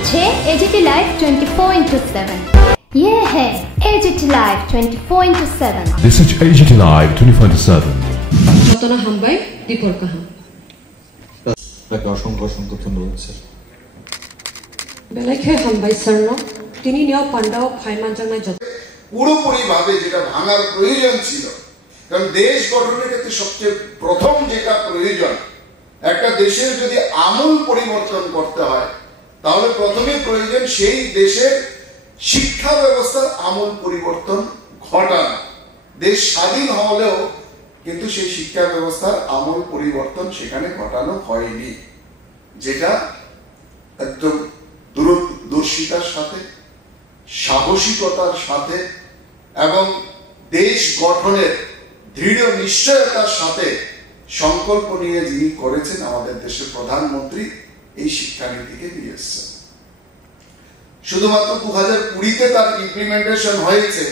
হচ্ছে AGT live 24/7। ये है AGT Live 24/7। This is AGT Live 24/7। যতনা হামবাই দীপর কাহা তাকে অসংখ্য অসংখ্য ধন্যবাদ স্যার। বেলাইখে হামবাই স্যার তিনি নিয়ে পান্ডাও ফাইমান জানাই যত পুরোপুরি ভাবে যেটা ভাঙার প্রয়োজন ছিল, কারণ দেশ গঠনের ক্ষেত্রে সবচেয়ে প্রথম যেটা প্রয়োজন, একটা দেশের যদি আমূল পরিবর্তন করতে হয় তাহলে প্রথমে প্রয়োজন সেই দেশের শিক্ষা ব্যবস্থার আমূল পরিবর্তন ঘটানো। দেশ স্বাধীন হলেও কিন্তু সেই শিক্ষা ব্যবস্থার আমূল পরিবর্তন সেখানে ঘটানো হয়নি, যেটা একদম দূরদর্শিতার সাথে, সাহসিকতার সাথে এবং দেশ গঠনের দৃঢ় নিশ্চয়তার সাথে সংকল্প নিয়ে যিনি করেছেন আমাদের দেশের প্রধানমন্ত্রী এই শিক্ষানীতিকে নিয়ে এসেছেন। শুধুমাত্র 2020-তে তার ইমপ্লিমেন্টেশন হয়েছে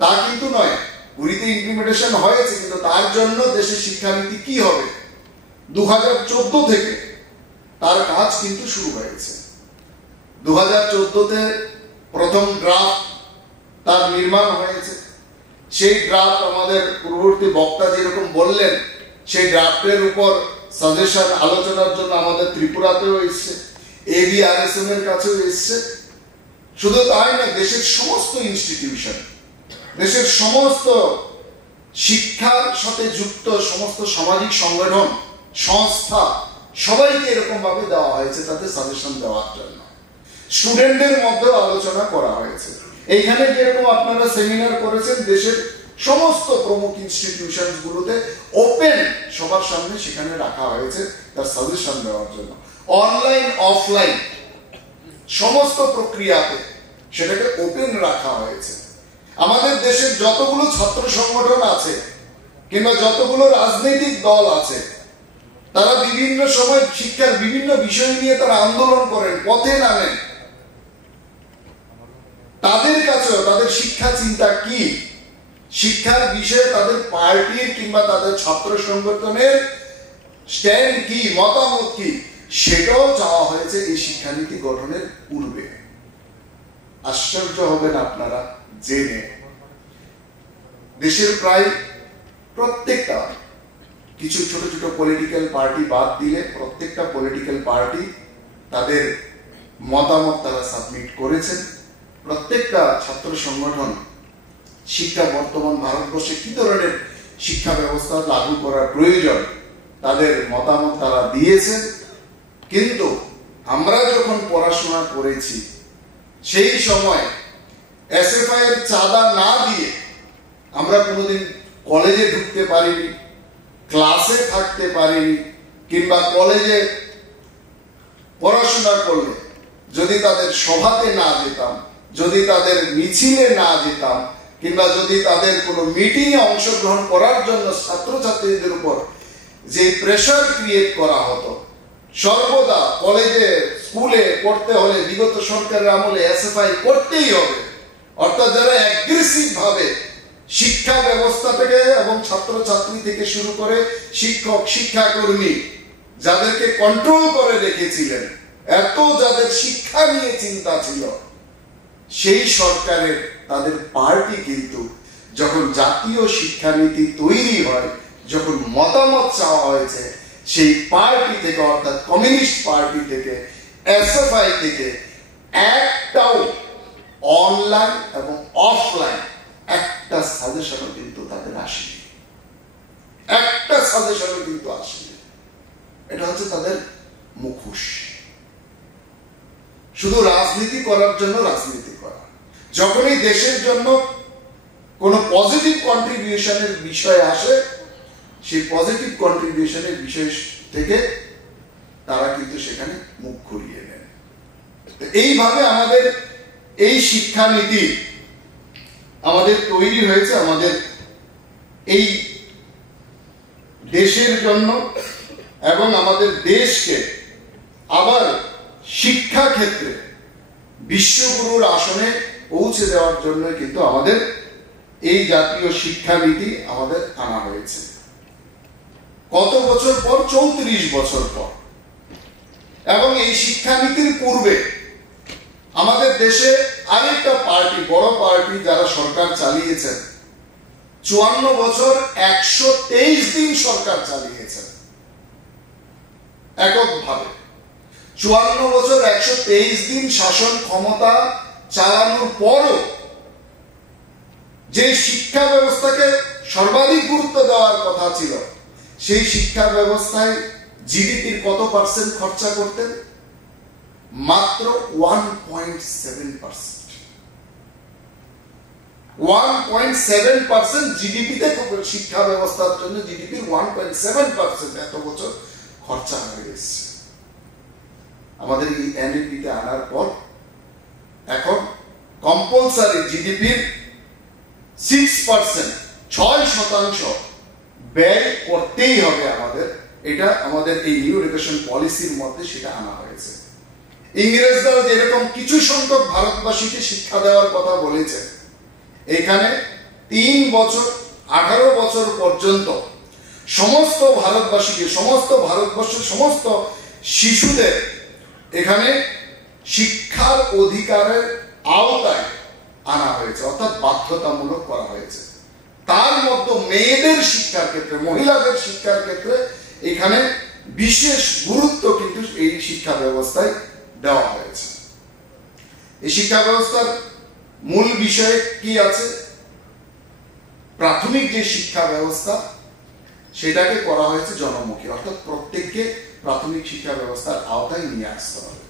তা কিন্তু নয়, 20-তে ইমপ্লিমেন্টেশন হয়েছে, কিন্তু তার জন্য দেশের শিক্ষানীতি কি হবে 2014 থেকে তার কাজ কিন্তু শুরু হয়েছে। 2014-তে প্রথম ড্রাফট তার নির্মাণ হয়েছে। সেই ড্রাফট আমাদের পূর্ববর্তী বক্তা যেরকম বললেন, সেই ড্রাফটের উপর সাজেশন আলোচনার জন্য আমাদের ত্রিপুরাতেও এসছে, ABRSM এর কাছেও এসছে। শুধু তাই না, দেশের সমস্ত ইনস্টিটিউশন, দেশের সমস্ত শিক্ষার সাথে যুক্ত সমস্ত সামাজিক সংগঠন, সংস্থা, সবাইকে এরকম ভাবে দেওয়া হয়েছে তাদের সাজেশন দেওয়ার জন্য। স্টুডেন্টদের মধ্যেও আলোচনা করা হয়েছে। এইখানে যেরকম আপনারা সেমিনার করেছেন, দেশের সমস্ত প্রমুখ ইনস্টিটিউশন গুলোতে ওপেন সবার সামনে সেখানে রাখা হয়েছে তার সাজেশন দেওয়ার জন্য। অনলাইন অফলাইন সমস্ত প্রক্রিয়াতে সেটাকে ওপেন রাখা হয়েছে। আমাদের দেশের যতগুলো ছাত্র সংগঠন আছে কিংবা যতগুলো রাজনৈতিক দল আছে, তারা বিভিন্ন সময় শিক্ষার বিভিন্ন বিষয় নিয়ে তারা আন্দোলন করেন, পথে নামেন। তাদের কাছেও তাদের শিক্ষা চিন্তা কি, শিক্ষার বিষয়ে তাদের পার্টির কিংবা তাদের ছাত্র সংগঠনের স্ট্যান্ড কি, মতামত কি, সেটাও চাওয়া হয়েছে এই শিক্ষানীতি গঠনের পূর্বে। আশ্চর্য হবেন আপনারা জেনে, দেশের প্রায় প্রত্যেকটা, কিছু ছোট ছোট পলিটিক্যাল পার্টি বাদ দিলে প্রত্যেকটা পলিটিক্যাল পার্টি তাদের মতামত তারা সাবমিট করেছেন। প্রত্যেকটা ছাত্র সংগঠন শিক্ষা বর্তমান ভারতবর্ষে কি ধরনের শিক্ষা ব্যবস্থা লাগু করার প্রয়োজন তাদের মতামত তারা দিয়েছেন। কিন্তু আমরা যখন পড়াশোনা করেছি সেই সময় SFI এর চাঁদা না দিয়ে আমরা কোনোদিন কলেজে ঢুকতে পারিনি, ক্লাসে থাকতে পারিনি, কিংবা কলেজে পড়াশোনা করলে যদি তাদের সভাতে না যেতাম, যদি তাদের মিছিলে না যেতাম, কিংবা যদি তাদের কোনো মিটিংয়ে অংশগ্রহণ করার জন্য ছাত্রছাত্রীদের উপর যে প্রেসার ক্রিয়েট করা হতো, সর্বদা কলেজে স্কুলে পড়তে হলে বিগত সরকারের আমলে SFI করতেই হবে, অর্থাৎ যারা অ্যাগ্রেসিভ ভাবে শিক্ষা ব্যবস্থা থেকে এবং ছাত্রছাত্রী থেকে শুরু করে শিক্ষক শিক্ষাকর্মী যাদেরকে কন্ট্রোল করে রেখেছিলেন, এত যাদের শিক্ষা নিয়ে চিন্তা ছিল, সেই সরকারের তাদের পার্টি কিন্তু যখন জাতীয় শিক্ষানীতি তৈরি হয়, যখন মতামত চাওয়া হয়েছে, সেই পার্টি থেকে অর্থাৎ কমিউনিস্ট পার্টি থেকে, SFI থেকে একটাও অনলাইন এবং অফলাইন একটা সাজেশনও কিন্তু তাদের আসেনি, একটা সাজেশনও কিন্তু আসেনি। এটা হচ্ছে তাদের মুখোশ, শুধু রাজনীতি করার জন্য রাজনীতি করা। যখনই দেশের জন্য কোন পজিটিভ কন্ট্রিবিউশনের বিষয় আসে, সেই পজিটিভ কন্ট্রিবিউশনের বিষয় থেকে তারা কিন্তু সেখানে মুখ ঘুরিয়ে নেন। এইভাবে আমাদের এই শিক্ষানীতি আমাদের তৈরি হয়েছে আমাদের এই দেশের জন্য এবং আমাদের দেশকে আবার শিক্ষা ক্ষেত্রে বিশ্বগুরুর আসনে পৌঁছে দেওয়ার জন্য কিন্তু আমাদের এই জাতীয় শিক্ষানীতি আমাদের আনা হয়েছে। কত বছর পর? 34 বছর পর। এবং এই শিক্ষানীতির পূর্বে আমাদের দেশে আরেকটা পার্টি, বড় পার্টি যারা সরকার চালিয়েছেন, 54 বছর 123 দিন সরকার চালিয়েছেন এককভাবে। 54 বছর 123 দিন শাসন ক্ষমতা চালানোর পরও যে শিক্ষা ব্যবস্থাকে সর্বাধিক গুরুত্ব দেওয়ার কথা ছিল, সেই শিক্ষা ব্যবস্থায় জিডিপির কত পার্সেন্ট খরচা করতেন? মাত্র 1.7%। 1.7% জিডিপিতে শিক্ষা ব্যবস্থার জন্য জিডিপির 1.7% এত বছর খরচা হয়ে গেছে। আমাদের এই এনইপিতে আনার পর এখন কম্পালসারি জিডিপির 6%, 6% ব্যয় করতেই হবে আমাদের। এটা আমাদের এই নিউ এডুকেশন পলিসির মধ্যে সেটা আনা হয়েছে। ইংরেজরা যেরকম কিছু সংখ্যক ভারতবাসীকে শিক্ষা দেওয়ার কথা বলেছে, এখানে 3 বছর 18 বছর পর্যন্ত সমস্ত ভারতবাসীকে, সমস্ত ভারতবর্ষের সমস্ত শিশুদের এখানে শিক্ষার অধিকারের আওতায় আনা হয়েছে, অর্থাৎ বাধ্যতামূলক করা হয়েছে। তার মধ্যে মেয়েদের শিক্ষার ক্ষেত্রে, মহিলাদের শিক্ষার ক্ষেত্রে এখানে বিশেষ গুরুত্ব কিন্তু এই শিক্ষা ব্যবস্থায় দেওয়া হয়েছে। এই শিক্ষা ব্যবস্থার মূল বিষয় কি আছে? প্রাথমিক যে শিক্ষা ব্যবস্থা সেটাকে করা হয়েছে জনমুখী, অর্থাৎ প্রত্যেককে প্রাথমিক শিক্ষা ব্যবস্থার আওতায় নিয়ে আসতে হবে।